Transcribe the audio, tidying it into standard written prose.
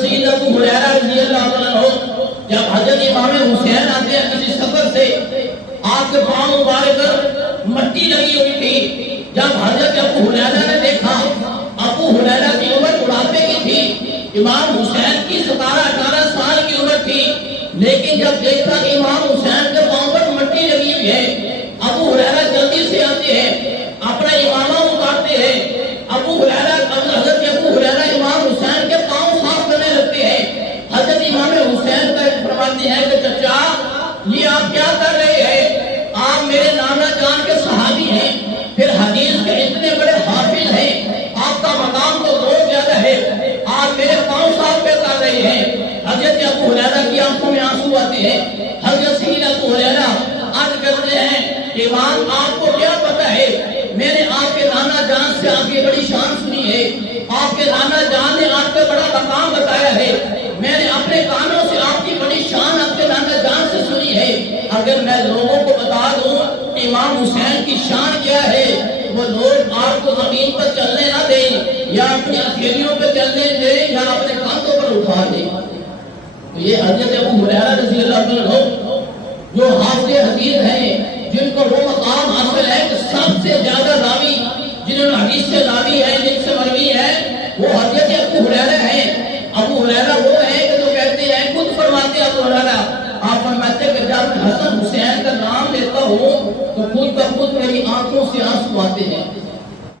سید ابو ہریرہ رضی اللہ عنہ جب حضرت امام حسین آتے ہیں کسی سفر سے، آپ کے پاؤں مبارک پر مٹی لگی ہوئی تھی۔ جب حضرت ابو ہریرہ نے دیکھا، ابو ہریرہ کی عمر بڑھاپے کی تھی، امام حسین کی 17-18 سال کی عمر تھی، لیکن جب دیکھا کہ امام حسین کے پاؤں پر مٹی لگی ہوئی ہے، ابو ہریرہ جلدی سے آتے ہیں، اپنا امامہ اتارتے ہیں۔ حضرت ابو ہریرہ امام حسین کے پاؤں صاف کرنے لگتے ہیں۔ حضرت امام حسین کا فرماتے ہیں کہ چچا یہ آپ کیا کر رہے ہیں؟ آپ میرے نانا جان کے صحابی ہیں، پھر حدیث کے اتنے بڑے حافظ ہیں، آپ کا مقام تو بہت زیادہ ہے، آپ میرے پاؤں صاف کر رہے ہیں۔ حضرت ابو ہریرہ کی آنکھوں میں آنسو آتے ہیں۔ حضرت سید ابو ہریرہ عرض کرتے ہیں امام آپ کو کیا پتا ہے، میں نے آپ کے نانا جان سے آپ کی بڑی شان سنی ہے، آپ کے نانا جان نے آپ کا بڑا مقام بتایا ہے، میں نے اپنے کانوں سے آپ کی بڑی شان آپ کے نانا جان سے سنی ہے۔ اگر میں لوگوں کو بتا دوں امام حسین کی شان کیا ہے، وہ لوگ آپ کو زمین پر چلنے نہ دیں، یا اپنی ہتھیلیوں پہ چلنے دیں، یا اپنے کاندھوں پر اٹھا دیں۔ یہ حضرت ابو ہریرہ رضی اللہ عنہ جو حافظ حدیث ہیں، جن کو وہ مقام حاصل ہے کہ سب سے زیادہ راوی جنہوں نے حدیث سے راوی ہے، جن سے مروی ہے، وہ حضرت ابو ہریرہ ہیں۔ ابو ہریرہ وہ ہیں کہ جو کہتے ہیں، خود فرماتے ابو ہریرہ، آپ فرماتے کہ جب حسن حسین کا نام لیتا ہوں تو خود میری آنکھوں سے آنسو آتے ہیں۔